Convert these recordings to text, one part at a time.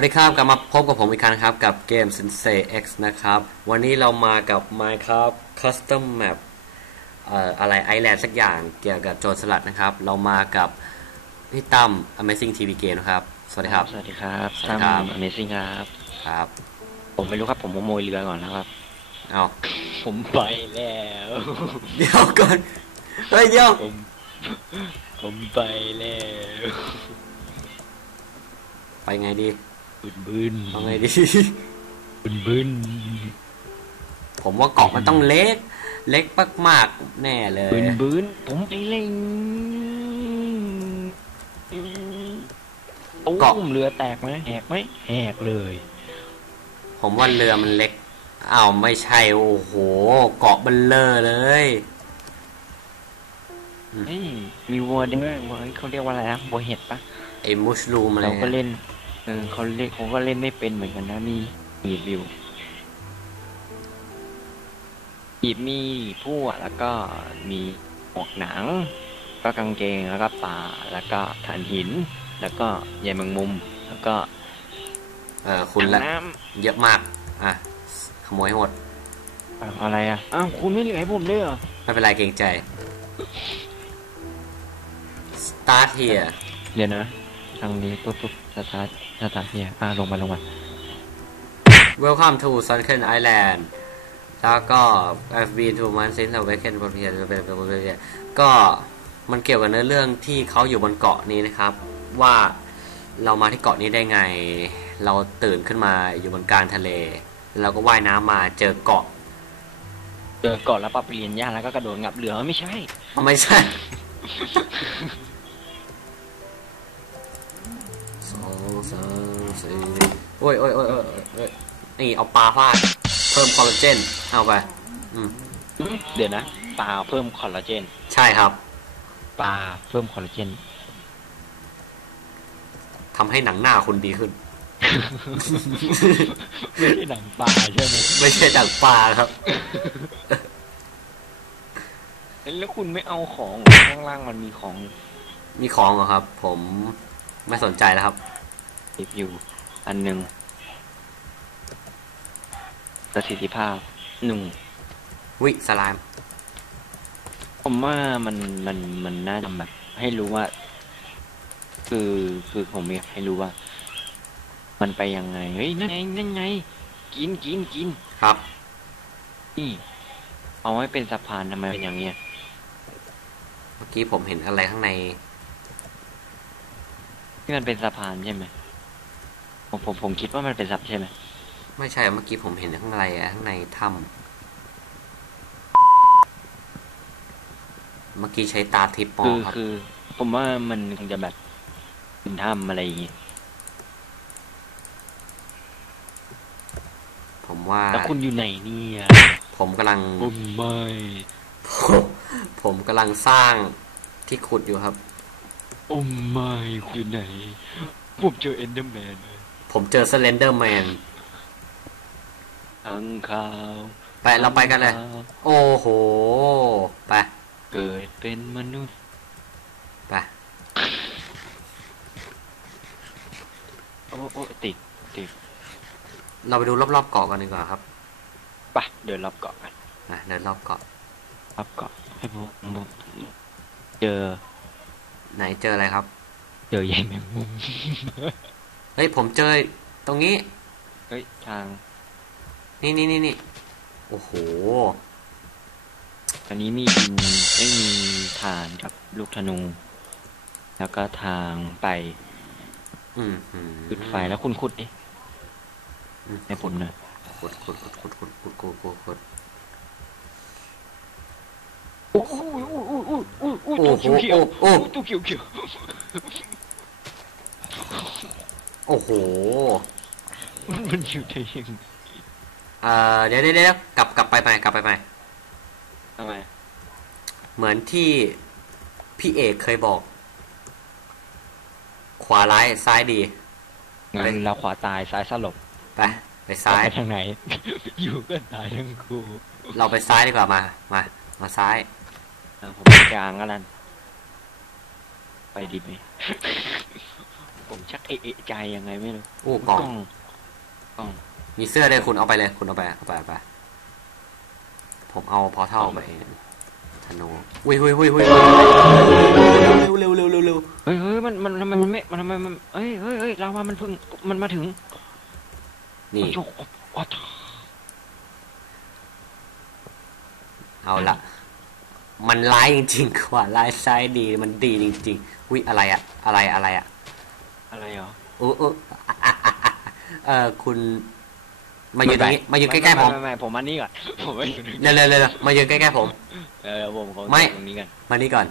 สวัสดีครับกลับมาพบกับผมอีกครั้งครับกับเกม Sensei X นะครับ วันนี้เรามากับ Minecraft Custom Map เอ่ออะไรไอแลนด์สักอย่างเกี่ยวกับโจรสลัดนะครับ เรามากับพี่ตั้ม Amazing TV Game นะครับ สวัสดีครับ สวัสดีครับสวัสดีครับตั้ม Amazing ครับครับ ผมไม่รู้ครับผมขโมยเรือก่อนนะครับ เอาผมไปแล้ว เดี๋ยวก่อนเฮ้ยเดี๋ยวผมผมไปแล้ว ไปไงดี บึนบึนเอาไงดี บึนบึนผมว่าเกาะมันต้องเล็ก เล็กมากๆแน่เลยบึนบึนผมไปเล่งตุ้เกาะมเรือแตกไหมแหกไหมแหกเลย ผมว่าเรือมันเล็กอ้าวไม่ใช่โอ้โห เกาะเบันเลอร์เลยเฮ้ยมีวัวด้วยวัวเขาเรียกว่าอะไรนะวัวเห็ดปะไอ้มุชลูมอะไรเราก็เนี่ยเล่น เออเขาเล่นเขาก็เล่นไม่เป็นเหมือนกันนะมีมีวิวอีบมีผู้แล้วก็มีหมวกหนัง ก็กางเกงแล้วก็ป่าแล้วก็ฐานหิน แล้วก็ใยแมงมุม แล้วก็เออคุณละถังน้เยอะมาก อะ ขโมยให้หมดำอ้าวอะไรอะอ้าวคุณไม่เหลือให้ผมด้วยเหรอไม่เป็นไรเกรงใจ start here เดี๋ยวนะทางนี้ปุ๊บปุ๊บ สตาร์ทสตาร์ทเนี่ยอ่าลงมาลงมา welcome to Sunken Island แล้วก็ I've been to man since awakened from here ก็มันเกี่ยวกับเนื้อเรื่องที่เขาอยู่บนเกาะนี้นะครับ ว่าเรามาที่เกาะนี้ได้ไง เราตื่นขึ้นมาอยู่บนกลางทะเล เราก็ว่ายน้ำมาเจอเกาะเจอเก่อนแล้วปรับเรียนยากแล้วก็กระโดดงับเรือไม่ใช่ ไม่ใช่ สองสามสี่โอ้ยโอ้ยโอ้ยโอ้ยโอ้ยนี่เอาปลาฟาดเพิ่มคอลลาเจนเอาไปอืมเดี๋ยวนะปลาเพิ่มคอลลาเจนใช่ครับปลาเพิ่มคอลลาเจนทำให้หนังหน้าคุณดีขึ้น ไม่ใช่หนังปลาใช่ไหมไม่ใช่ดักปลาครับ แล้วคุณไม่เอาของข้างล่างมันมีของ มีของเหรอครับ ผมไม่สนใจแล้วครับ ติดอยู่ อันหนึ่งประสิทธิภาพหนึ่งวิสลาม ผมว่ามันมันมันน่าจะแบบ ให้รู้ว่า คือคือผมอยากให้รู้ว่า มันไปยังไงเฮ้ยนั่นไงนั่นไง กินกินกินครับ นี่เอาไว้เป็นสะพานทำไมเป็นอย่างเงี้ยเมื่อกี้ผมเห็นอะไรข้างใน ที่มันเป็นสะพานใช่ไหม ผมผมผมคิดว่ามันเป็นสะพานใช่ไหมไม่ใช่เมื่อกี้ผมเห็นข้างในอะข้างในถ้ำเมื่อกี้ใช้ตาทิพย์มอคืงอครับ คือ ผมว่ามันคงจะแบบเป็นถ้ำอะไรอย่างเงี้ยผมว่าแล้วคุณอยู่ไหนเนี่ยผมกำลัง ผมไม่ผมผมกำลังสร้างที่ขุดอยู่ครับ โอ้ไม่คุณอยู่ไหนผมเจอเอนเดอร์แมน ผมเจอสเลนเดอร์แมนอังข่าวไปเราไปกันเลย โอ้โห ไป เกิดเป็นมนุษย์ ไป โอ้โอ้ติดติดเราไปดูรอบๆเกาะกันดีกว่าครับไปเดินรอบเกาะกันนะเดินรอบเกาะรอบเกาะให้ผมผมเจอ ไหนเจออะไรครับ เจอใยแมงมุมเฮ้ยผมเจอตรงนี้ เฮ้ยทางนี่นี่นี่นี่โอ้โห ตอนนี้มีดินไม่มีฐานกับลูกธนู แล้วก็ทางไปอืมหืมจุดไฟแล้วคุณขุดดิอืมให้ผมหน่อยขุดขุดขุดขุดขุดขุดขุดขุดขุดโอ้โหโอ้โหโอ้โหโอ้ตัวโหเขียวโอ้ๆโอ้ตัวเขียวเขียวโอ้โห ๆมันมันอยู่ได้ยังไงเอ่อเดี๋ยวเดี๋ยวเดี๋ยวกลับกลับไปใหม่กลับไปใหม่ทำไมเหมือนที่พี่เอกเคยบอก ขวาร้ายซ้ายดี งั้นเราขวาตายซ้ายสลบไปไปซ้าย ไปทางไหน อยู่กันตายทั้งคู่เราไปซ้ายดีกว่ามา มา มาซ้ายอะผมกลางก็แล้วไปดีไหมไป ผมชักเอะเอะใจยังไงไม่รู้อู้กล่องกล่อง มีเสื้อเลยคุณเอาไปเลย คุณเอาไปเอาไปเอาไป ผมเอาพอเท่าไปธนูอุ้ยอุ้ยอุ้ยอุ้ยเร็วเร็วเร็วเร็วเร็วเฮ้ยเฮ้ยมันมันทำไมมันไม่มันทำไมมันเฮ้ยเฮ้ยเฮ้ยลาวามันเพิ่งมันมาถึง นี่โอ้โหวัดเอาละมันร้ายจริงๆกว่าร้ายซ้ายดีมันดีจริงๆอุ้ยอะไรอะอะไรอะไรอะ อะไรเหรออู้อู้เออคุณ มายืนตรงนี้มายืนใกล้ๆผมไไไม่ผมมานี่ก่อนผมไม่อยู่ตรงนี้เร็วเร็วเร็วมายืนใกล้ๆผม เออผมขอไม่ตรงนี้กันมานี่ก่อน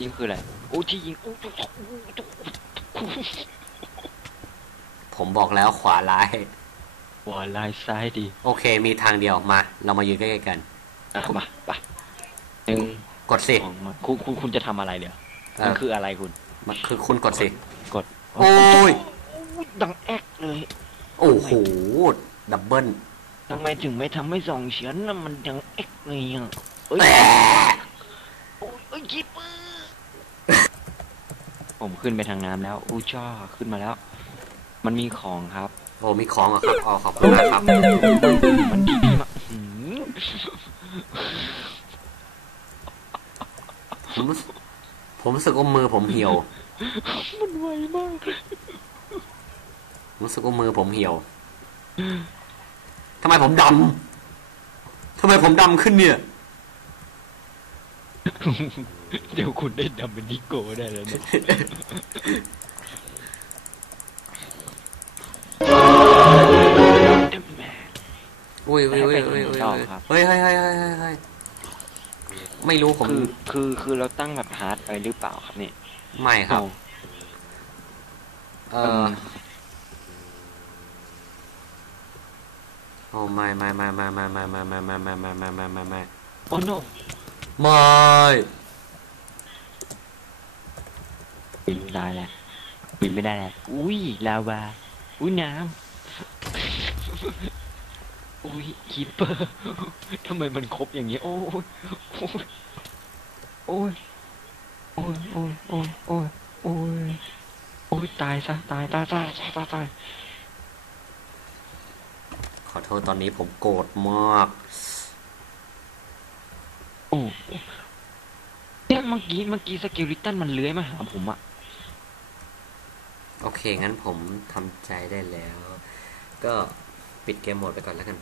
ยิงคืออะไรโอ้ที่ยิงโอ้โหผมบอกแล้วขวาร้ายหัวลายซ้ายดี โอเค มีทางเดียวมา เรามายืนใกล้ๆกันอะมาไปหนึ่งกดสิสองมาคุณคุณคุณจะทำอะไรเดี๋ยวเอมันอคืออะไรคุณ มันคือคุณกดสิกด โอ้ย ดังแอกเลย โอ้โห ดับเบิลทำไมถึงไม่ทำให้สองเฉียนน่ะมันดังแอกเลยอะเอ้ยแหมโอ้ยเอ้ยคิปเปอร์ผมขึ้นไปทางน้ำแล้ว อู้จ้าขึ้นมาแล้ว มันมีของครับโอ้มีของเหรอะครับอ๋อขอบคุณมากครับ มันดีมากหืมผมรู้สึกผมรู้สึกว่ามือผมเหี่ยว มันไวมากรู้สึกว่ามือผมเหี่ยวทำไมผมดำทำไมผมดำขึ้นเนี่ย เดี๋ยวคุณได้ดัมเบลนิโกได้แล้วเนี่ยอุ้ยอุ้ยอุ้ยอุ้ยอุ้ยอุ้ยเฮ้ยเฮ้ยเฮ้ยเฮ้ยเฮ้ยเฮ้ย ไม่รู้ผมคือคือคือเราตั้งแบบฮาร์ดไปหรือเปล่าครับเนี่ยไม่ครับ เออโอ้ไม่ไม่ไม่ไม่ไม่ไม่ไม่ไม่ไม่ไม่ไม่ไม่ไม่ไม่ไม่โอ้โนไม่ปินได้แล้วปินไม่ได้แล้วอุ้ยลาวาอุ้ยน้ำ อุ้ยคีเปอร์ทำไมมันครบอย่างนี้โอ้ยโอ้ยโอ้ยโอ้ยโอ้ยโอ้ยโอ้ยโอ้ยตายซะตายตายตายตายตายตายขอโทษตอนนี้ผมโกรธมากโอ้เนี่ยเมื่อกี้เมื่อกี้สเกลิตันมันเลื้อยมาหาผมอะโอเค งั้นผมทำใจได้แล้ว ก็ ปิดเกมโหมดไปก่อนแล้วกัน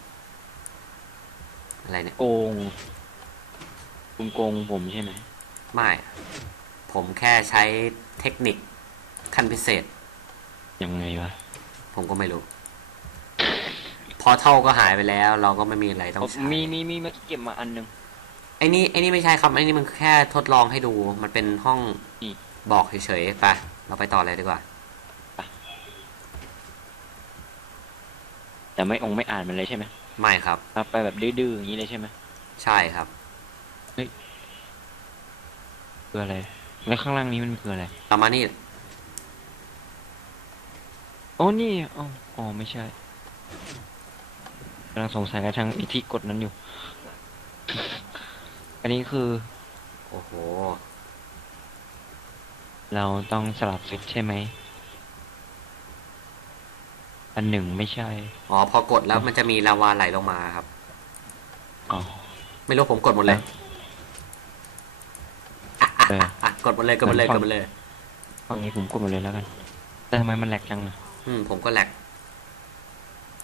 อะไรเนี่ย โกงคุณโกงผมใช่ไหมไม่ ผมแค่ใช้เทคนิคขั้นพิเศษ ยังไงวะ ผมก็ไม่รู้ พอเท่าก็หายไปแล้ว เราก็ไม่มีอะไรต้องใช้มีมีมีเมื่อกี้เก็บมาอันหนึง ไอ้นี่ไอ้นี่ไม่ใช่ครับไอ้นี่มันแค่ทดลองให้ดู มันเป็นห้องนี่บอกเฉยๆไป เราไปต่อเลยดีกว่า แต่ไม่องค์ไม่อ่านมันเลยใช่ไหมไม่ครับเอาไปแบบดื้อๆอย่างนี้เลยใช่ไหมใช่ครับ คืออะไร แล้วข้างล่างนี้มันคืออะไรประมาณนี้โอ้นี่อ๋ออ๋อไม่ใช่กำลังสงสัยกับทางอิทธิกฎนั้นอยู่ อันนี้คือโอ้โห เราต้องสลับเซตใช่ไหม อันหนึ่งไม่ใช่ อ๋อ พอกดแล้วมันจะมีลาวาไหลลงมาครับ อ๋อ ไม่รู้ผมกดหมดเลยเออ อะกดหมดเลยกดหมดเลยกดหมดเลย ฝั่งนี้ผมกดหมดเลยแล้วกัน แต่ทำไมมันแหลกจังอะอืม ผมก็แหลก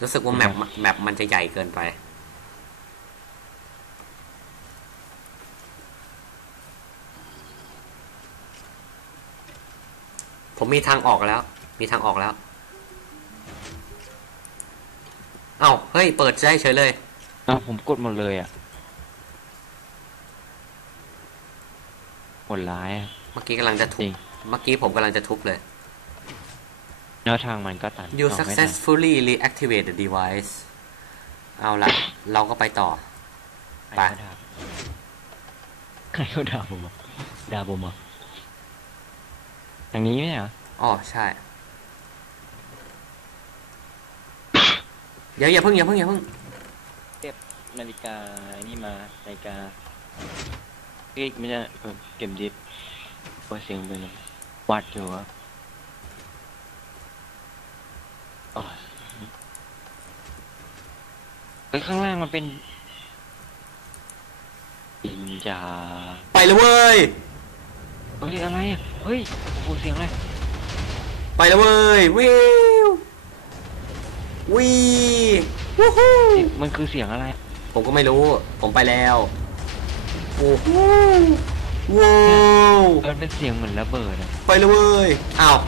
รู้สึกว่าแมปแมปมันจะใหญ่เกินไป ผมมีทางออกแล้ว มีทางออกแล้ว เอ้าเฮ้ยเปิดได้เฉยเลยอ้าวผมกดหมดเลยอะโหดร้ายอะเมื่อกี้กำลังจะจทุริบงเมื่อกี้ผมกำลังจะทุบเลย แนวทางมันก็ตัน You ต่อไม่ได้ successfully reactivate the device เอาละเราก็ไปต่อ ไป ใครเขาด่าผมอะด่าผมอะทางนี้ไหมเหรออ๋อใช่ ดี๋ยวอย่าเพิ่งอย่าเพิ่งอย่าเพิ่งนาฬิกาไอ้นี่มานาฬิกาเอ้ยไม่ใช่เออเก็บดิสว่าเสียงเป็นไงไววัดอยู่ครับโอ้ยเฮ้ยข้างล่างมันเป็นดินจาไปเลยเว้ยเฮ้ยอะไรอะเฮ้ยโอ้โหเสียงอะไร ไปเลยเว้ยวิว วีวู้ฮู้เสียงมันคือเสียงอะไร ผมก็ไม่รู้ ผมไปแล้วโอ้โหว้าวมันเป็นเสียงเหมือนระเบิดอะไปเลยเว้ยอ้าว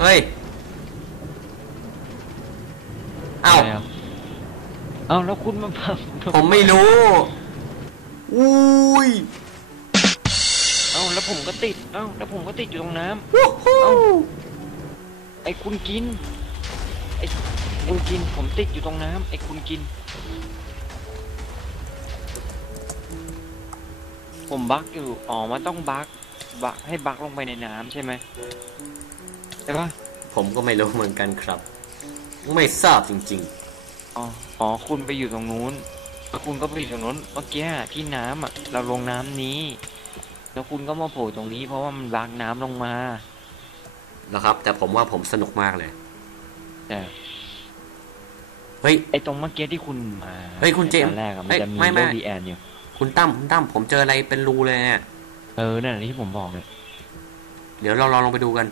เฮ้ยอ้าวะไระเอ้าแล้วคุณมาพังผมไม่รู้อุ้ยเอ้าแล้วผมก็ติดเอ้าแล้วผมก็ติดอยู่ตรงน้ำวู้ฮู้ไอ้คุณกินไอ้ คุณกินผมติดอยู่ตรงน้ำไอ้คุณกิน ผมบักอยู่อ๋อมันต้องบักบักให้บักลงไปในน้ำใช่ไหมใช่ปะผมก็ไม่รู้เหมือนกันครับ ไม่ทราบจริง อ๋ออ๋อคุณไปอยู่ตรงนู้นแล้วคุณก็ไปอยู่ตรงนู้นเมื่อกี้ที่น้ำอะ เราลงน้ำนี้ แล้วคุณก็มาโผล่ตรงนี้ เพราะว่ามันบักน้ำลงมาๆนะครับ แต่ผมว่าผมสนุกมากเลย แต่ เฮ้ย ไอ้ตรงเมื่อกี้ที่คุณมาเฮ้ยคุณเจมส์ตอนแรกอะมันเฮ้ยจะมีไม่ไม่โลดีแอนอยู่คุณตั้มคุณตั้มผมเจออะไรเป็นรูเลยเนี่ยเออนั่นแหละที่ผมบอกเลยเดี๋ยวเราลองลงไปดูกัน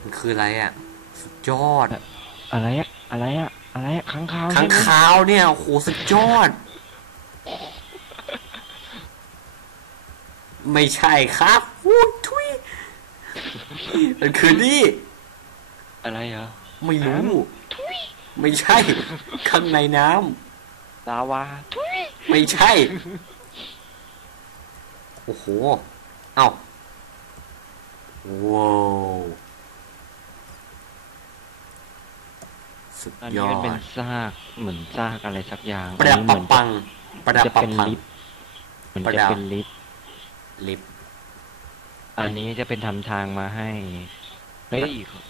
มันคืออะไรอะ สุดยอดอะไรอะอะไรอะอะไรอะค้างคาวข้างใช่ไหมคาวเนี่ยโอ้โหสุดยอด ไม่ใช่ครับวู้ทุยมันคือนี่ อะไรเหรอไม่รู้ ไม่ใช่ ข้างในน้ลาวาทุยำไม่ใช่ โอ้โห เอ้าว้าวสุดอันยนี้อมันเป็นดซากเหมือนซากอะไรสักอย่างประดับอันปันี้งเหมือนปัง ประดับจะปังเป็นปัง ลิฟต์เหมือนประจะดับเป็นลิฟต์ลิฟต์อันนี้จะเป็นทำทางมาให้เฮ้ย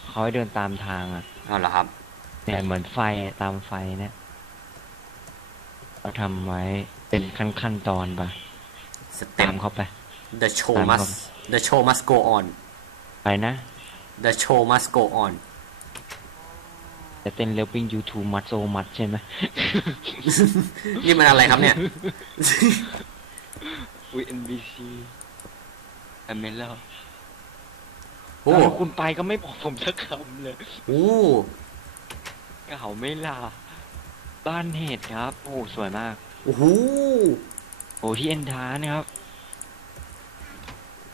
เขาให้เดินตามทางอะเอาละครับ เนี่ยเหมือนไฟอะตามไฟเนี่ยเราทำไว้เป็นขั้นขั้นตอนปะสเต็ตามปเข้าไป the show ตาม must the show must go on ไปนะ the show must go on จะเต้นเร็วปิ้งยูทูมัดโซมัดใช่ไหม นี่มันอะไรครับเนี่ยวีเอ็นบีซีอเมล่าโอ้แล้วคุณไปก็ไม่บอกผมสักคำเลย โอ้ เก่าไม่ลา บ้านเห็ดครับ โอ้สวยมาก โอ้โหโอ้ที่เอ็นทานะครับ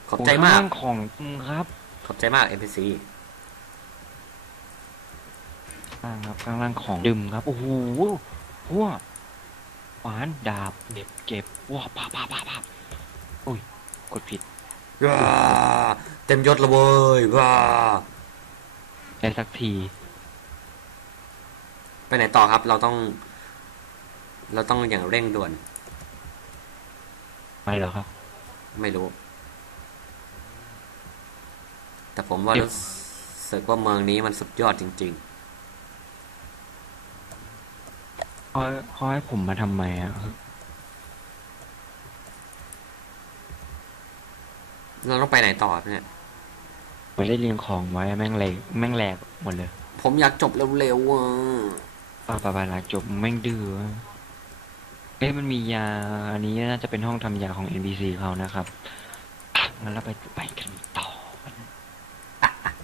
ขอบใจมากโข้งล่งของจริงครับขอบใจมาก NPC ข้างครับข้างล่างของดื่มครับ โอ้โหหัวหวานดาบเด็บเก็บว้าปาปาปาปาอุ้ยกดผิดว้าเต็มยศและเว้ยว้าได้สักที ไปไหนต่อครับ เราต้อง เราต้องอย่างเร่งด่วน ไม่หรอครับ ไม่รู้ แต่ผมว่าเดี๋ยวรู้สึกว่าเมืองนี้มันสุดยอดจริงเขาเขาให้ผมมาทำไมอะๆเราต้องไปไหนต่อครับเนี่ยไม่ได้เรียงของไว้อะแม่งแหลกแม่งแหลกหมดเลย ผมอยากจบเร็วๆอะ ปาปาปาหลาจบแม่งดื้อเอ๊ะมันมียา อันนี้น่าจะเป็นห้องทำยาของ NBC เขานะครับงั้นเราไปไปกันต่อ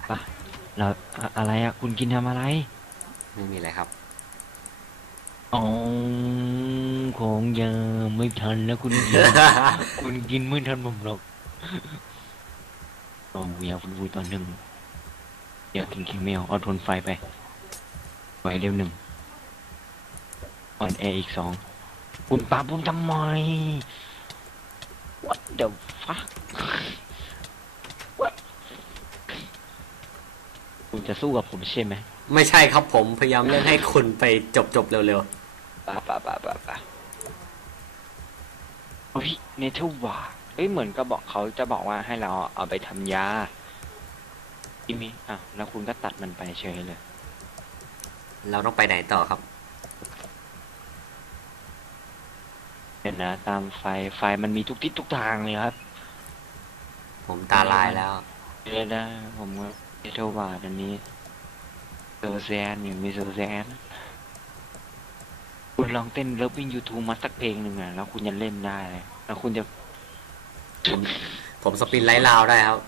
ไปเราอะอะไรอะ คุณกินทำอะไร ไม่มีอะไรครับอ๋อของยาไม่ทันแล้วคุณกิน คุณกินไม่ทันผมหรอกโอ้ยาคุณวูตอนหนึ่งอยากกินเค็มเมลเอาทนไฟไปไฟเร็วหนึ่ง อ่อนแออีกสองคุณปาผมทำไม What the fuck What คุณจะสู้กับผมใช่ไหมไม่ใช่ครับผมพยายามเล่นให้คุณไปจบๆเร็วปะปะปะปะปะเฮ้ยเนเธอร์วาเฮ้ยเหมือนก็บอกเขาจะบอกว่าให้เราเอาไปทำยาอีมีอะแล้วคุณก็ตัดมันไปเฉยเลย ๆ เราต้องไปไหนต่อครับ เห็นนะ ตามไฟไฟมันมีทุกทิศทุกทางเลยครับผมตาลายแล้วเดี๋ยวนะผมว่าเอโทบาทอันนี้โซแซนอยู่มีโซแซนคุณลองเต้นเลิฟวิ่งยูทูบมาสักเพลงหนึ่งอะแล้วคุณจะเล่นได้เลยแล้วคุณจะผมผมสปินไลท์ลาวได้ครับ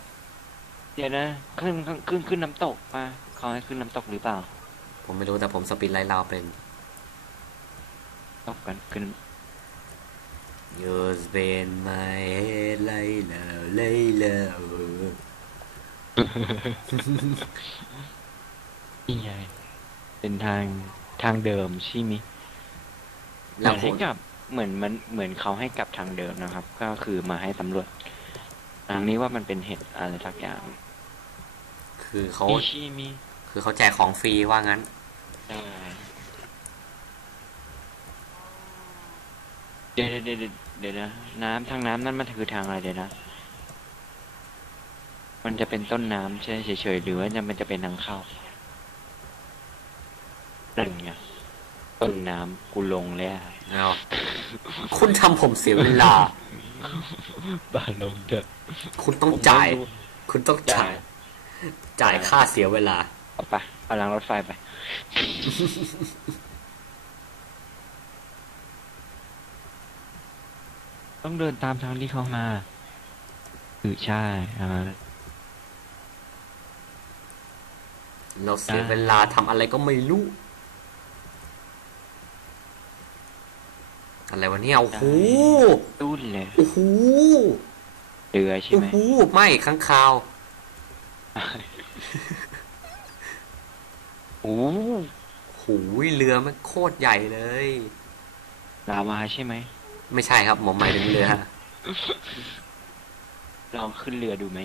เดี๋ยวนะขึ้นขึ้นขึ้นขึ้นน้ำตกมาเขาให้ขึ้นน้ำตกหรือเปล่า ผมไม่รู้แต่ผมสปินไลท์ลาวเป็นตกกันขึ้น You spin my head ไลท์ลาวไลท์ลาวนี่ไงเป็นทางทางเดิมใช่ไหมยแล้วเหผมือนมให้กลับเหมือนมันเหมือนเขาให้กลับทางเดิมนะครับ ก็คือมาให้สำรวจทางนี้ว่ามันเป็นเห็ดอะไรสักอย่าง คือเขาอิชิมิคือเขาแจกของฟรีว่างั้นได้ เดี๋ยวเดี๋ยวเดี๋ยวเดี๋ยวนะน้ำทางน้ำนั่นมันคือทางอะไรเดี๋ยวนะ มันจะเป็นต้นน้ำใช่เฉยๆหรือว่าจะมันจะเป็นทางเข้านั่นไงต้นน้ำกูลงแล้วเอาคุณทำผมเสียเวลา บ้านลงเถอะคุณต้องจ่าย คุณต้องจ่าย จ่ายค่าเสียเวลา เอาไปเอารางรถไฟไป ต้องเดินตามทางที่เขามาคือใช่อ่าเราเสียเวลาทำอะไรก็ไม่รู้ อะไรวะเนี่ยโอ้โหตุ้นเลยโอ้โหเรือใช่โอ้ไหมโหไม่ข้างคาวโอ้โหูยเรือมันโคตรใหญ่เลยลาวาใช่ไหม ไม่ใช่ครับผมหมายถึงเรือลองขึ้นเรือดูไหม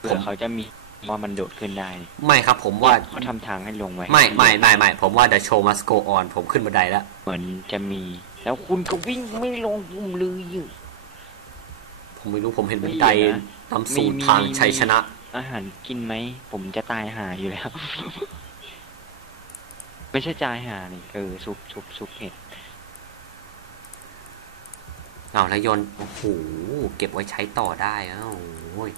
ผมเผื่อเขาจะมีว่ามันโดดขึ้นได้ไม่ครับ ผมว่าเขาทำทางให้ลงไว้ ไม่ไม่ไม่ไม่ผมว่า the show must go on ผมขึ้นบันไดแล้ว เหมือนจะมี แล้วคุณก็วิ่งไม่ลงมุมเลยอยู่ผมไม่รู้ผมเห็นบันไดมีนะนำสู่มีมีทางมีชัยชนะ อาหารกินไหม ผมจะตายหาอยู่แล้ว ไม่ใช่จายหานี่เออซุปซุปซุปเห็ด เอาแล้วโยนโอ้โหเก็บไว้ใช้ต่อได้อ้าวโอ้ย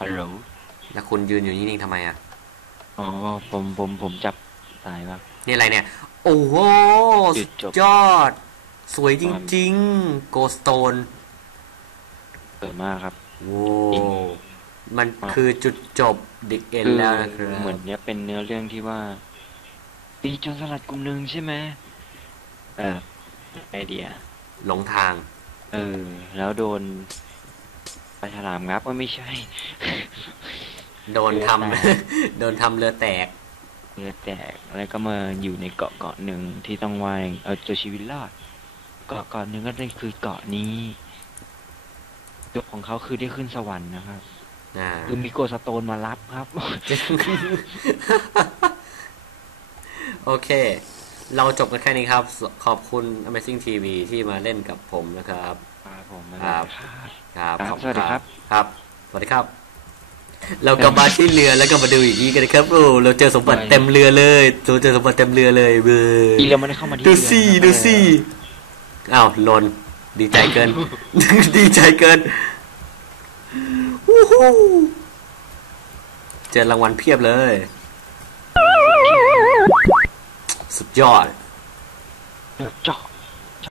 ฮัลโหลแล้วคุณยืนอยู่นิ่งๆทำไมอะอ๋อผมผมผมจับสายว่านี่อะไรเนี่ย โอ้โหจุสุดดจบยอด สวยจริงๆ โกสโตนเกิดมากครับโว้มันคือจุดจบดิกเอ็นคือแล้วนะครับเหมือนเนี้ยเป็นเนื้อเรื่องที่ว่า ตีโจรสลัดกลุ่มหนึ่งใช่ไหมเออไอเดีย หลงทาง เออ แล้วโดนปลาฉลามงับว่าไม่ใช่ โดนทเรือแตำโดนทำเรือแตก เรือแตกแล้วก็มาอยู่ในเกาะเกาะหนึ่งที่ต้องวายเอาตัวชีวิตรอด เกาะเกาะหนึ่งก็ได้คือเกาะนี้จบของเขาคือได้ขึ้นสวรรค์นะครับ อ่า คือมีโกสโตนมารับครับ โอเค เราจบกันแค่นี้ครับ ขอบคุณ Amazing TV ที่มาเล่นกับผมนะครับครับผมครับครับครับขอณสวัสดีครับ ครับ สวัสดีครับ เรากลับมาที่เรือแล้วก็มาดูอีกทีกันนะครับ โอ้เราเจอสมบัติเต็มเรือเลยเราเจอสมบัติเต็มเรือเลยเบออีเราไม่ได้เข้ามาที่ดูเรือสินะครับดูสิอ้าวหลนดีใจเกิน ดีใจเกินวู้ฮู้เจอรางวัลเพียบเลย สุดยอดเออเจาะ